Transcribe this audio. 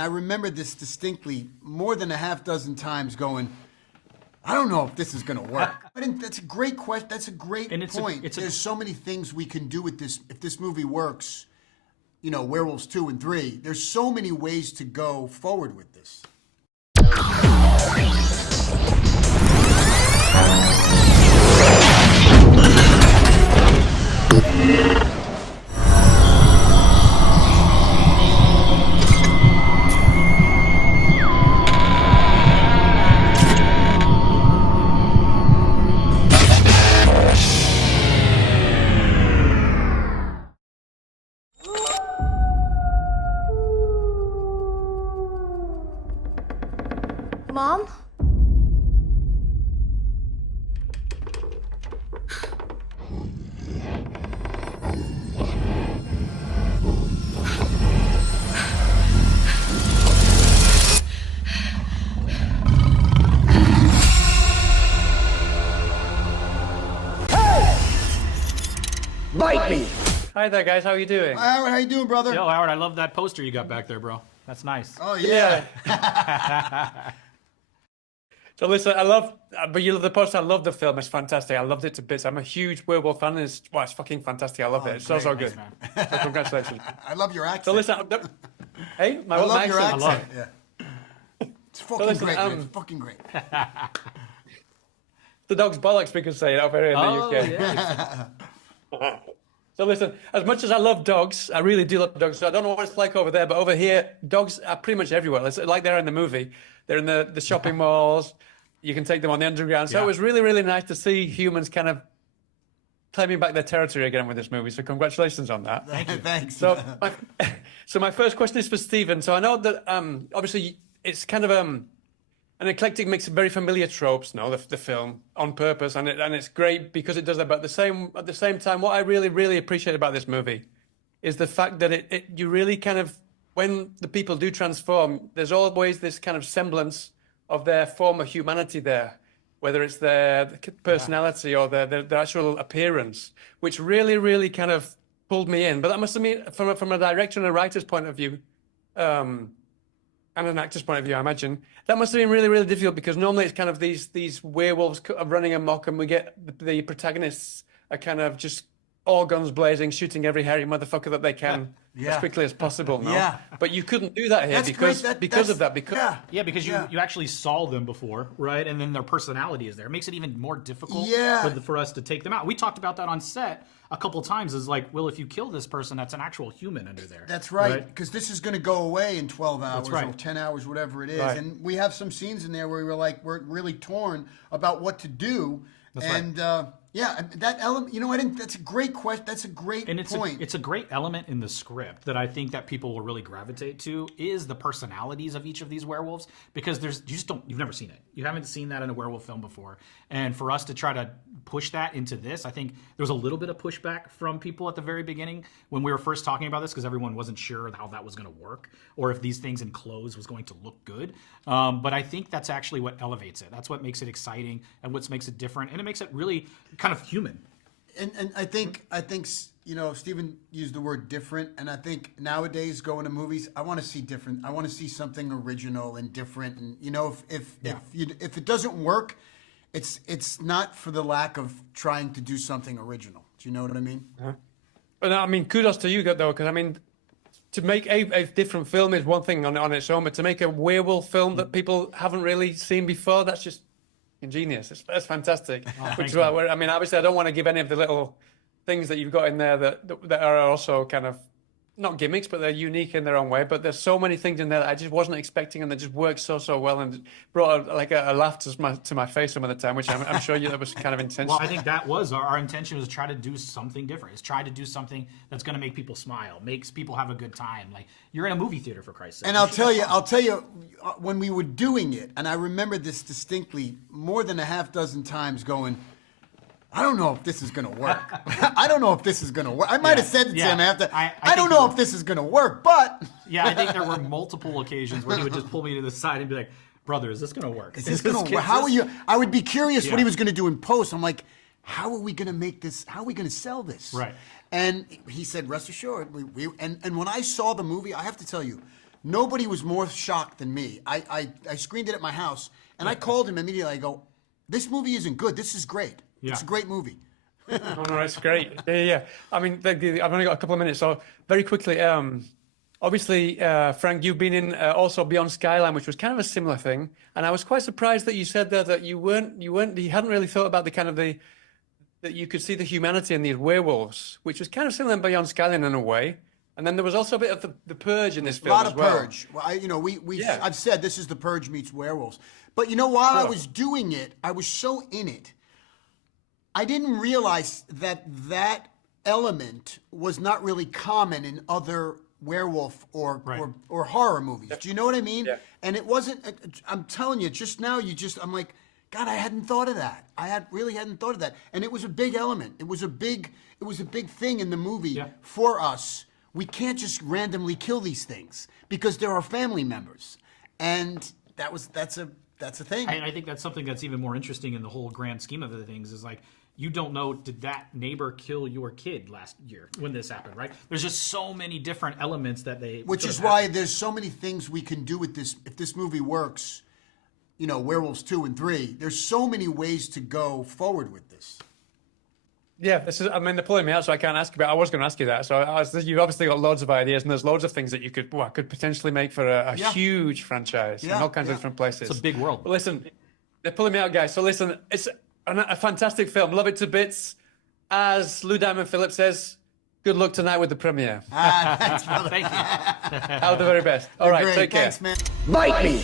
I remember this distinctly more than a half dozen times going, I don't know if this is going to work. That's a great question. That's a great point. There's so many things we can do with this. If this movie works, you know, Werewolves 2 and 3, there's so many ways to go forward with this. Mom? Bite me! Hi there, guys. How are you doing? Hi, Howard, how you doing, brother? Yo, Howard, I love that poster you got back there, bro. That's nice. Oh, yeah. So listen, but you love the poster. I love the film. It's fantastic. I loved it to bits. I'm a huge werewolf fan. And it's fucking fantastic. I love it. It's so good. So congratulations. I love your accent. So listen, hey, I love your accent. accent. I love it. Yeah. It's fucking great, man. It's fucking great. The dog's bollocks, we could say it over here in the UK. Yeah. So listen, as much as I love dogs, I really do love dogs. So I don't know what it's like over there, but over here, dogs are pretty much everywhere. It's like they're in the movie. They're in the shopping malls. You can take them on the underground. So it was really, really nice to see humans kind of claiming back their territory again with this movie. So congratulations on that. Thank you. Thanks. So my first question is for Stephen. So I know that obviously it's kind of an eclectic mix of very familiar tropes, the film on purpose, and it's great because it does that. But at the same time, what I really, really appreciate about this movie is the fact that you really kind of, when the people do transform, there's always this kind of semblance of their former humanity there, whether it's their personality or their actual appearance, which really, really kind of pulled me in. But that must have been, from a director and a writer's point of view, and an actor's point of view, I imagine, that must have been really, really difficult because normally it's kind of these werewolves running amok and we get the protagonists are kind of just all guns blazing, shooting every hairy motherfucker that they can as quickly as possible. No? Yeah. But you couldn't do that here because of that. Because you actually saw them before, right? And then their personality is there. It makes it even more difficult for us to take them out. We talked about that on set a couple times. Is like, well, if you kill this person, that's an actual human under there. That's right, because this is going to go away in 12 hours or 10 hours, whatever it is. Right. And we have some scenes in there where we're really torn about what to do. Yeah, that element, you know, that's a great question. That's a great point. It's a great element in the script that I think that people will really gravitate to is the personalities of each of these werewolves, because you've never seen it. You haven't seen that in a werewolf film before. And for us to try to push that into this, I think there was a little bit of pushback from people at the very beginning when we were first talking about this, because everyone wasn't sure how that was going to work or if these things in clothes was going to look good. But I think that's actually what elevates it. That's what makes it exciting and what makes it different. And it makes it really kind of human. And I think you know, Stephen used the word different, and I think nowadays going to movies, I want to see different. I want to see something original and different. And you know, if it doesn't work, it's not for the lack of trying to do something original. Do you know what I mean? But I mean, kudos to you though, because I mean, to make a different film is one thing on its own, but to make a werewolf film that people haven't really seen before, that's just ingenious. That's fantastic. Which is why I mean, obviously, I don't want to give any of the little things that you've got in there that are also kind of not gimmicks, but they're unique in their own way. But there's so many things in there that I just wasn't expecting, and they just worked so well, and brought a laugh to my face some of the time, which I'm sure that was kind of intentional. Well, I think that was our intention, was to try to do something different. Is try to do something that's going to make people smile, makes people have a good time. Like, you're in a movie theater, for Christ's sake. And I'll tell you, when we were doing it, and I remember this distinctly more than a half dozen times going, I don't know if this is going to work. I don't know if this is going to work. I might have said it to him after. I don't know if this is going to work, but. Yeah, I think there were multiple occasions where he would just pull me to the side and be like, brother, is this going to work? Is this going to work? How are you? I would be curious what he was going to do in post. I'm like, how are we going to make this? How are we going to sell this? Right. And he said, rest assured. And when I saw the movie, I have to tell you, nobody was more shocked than me. I screened it at my house, and I called him immediately. I go, "This movie isn't good. This is great. Yeah. It's a great movie." Oh, no, it's great. Yeah. I mean, I've only got a couple of minutes, so very quickly. Obviously, Frank, you've been in also Beyond Skyline, which was kind of a similar thing, and I was quite surprised that you said there that you hadn't really thought about that you could see the humanity in these werewolves, which was kind of similar in Beyond Skyline in a way. And then there was also a bit of the Purge in this film. A lot as of well. Purge. Well, I've said this is the Purge meets werewolves. But while I was doing it, I was so in it. I didn't realize that element was not really common in other werewolf or horror movies. Do you know what I mean? Yeah. And it wasn't. I'm telling you, just now, I'm like, God, I hadn't thought of that. Really hadn't thought of that. And it was a big element. It was a big thing in the movie for us. We can't just randomly kill these things because they're our family members, and that's a thing. I think that's something that's even more interesting in the whole grand scheme of the things is like, you don't know, did that neighbor kill your kid last year when this happened, right? There's just so many different elements that Which is why there's so many things we can do with this. If this movie works, Werewolves 2 and 3, there's so many ways to go forward with this. Yeah, they're pulling me out, so I can't ask you, but I was going to ask you that. So you've obviously got loads of ideas, and there's loads of things that you could potentially make for a huge franchise in all kinds of different places. It's a big world. But listen, they're pulling me out, guys. So listen, it's a fantastic film. Love it to bits. As Lou Diamond Phillips says, good luck tonight with the premiere. Thanks, brother. Thank you. All the very best. All right, Great. take care. Thanks, man. Bite me!